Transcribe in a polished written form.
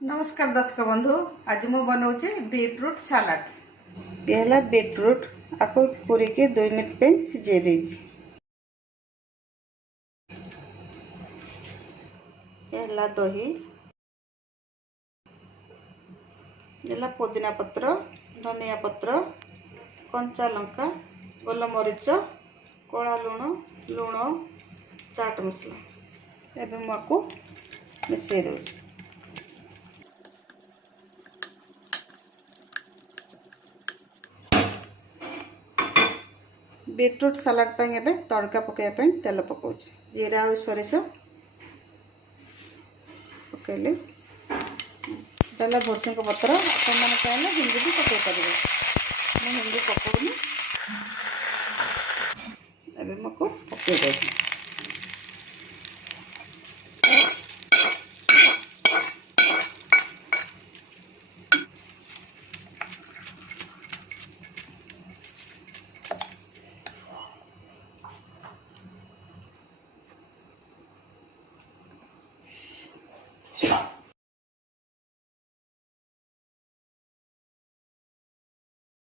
नमस्कार दर्शक बंधु, आज मु बनाऊे बीटरूट सालाड। ये बीटरूट आपको पूरी के 2 मिनट पे सिझे देछि। ये दही, ये पुदीना पत्र, धनिया पत्र, कंचा लंका, गोलमरीच, कला लुण, लुण, चाट मसला एवं मुझको मिसई दूसरी। बीटरूट सालाड पे तड़का पकड़ा तेल पकाऊ जीरा और सोरिष पकईले भूसंग पत्र से चाहिए हिंदी भी पकई पारे। हिंदी पकाऊनी मुझको पकई देती।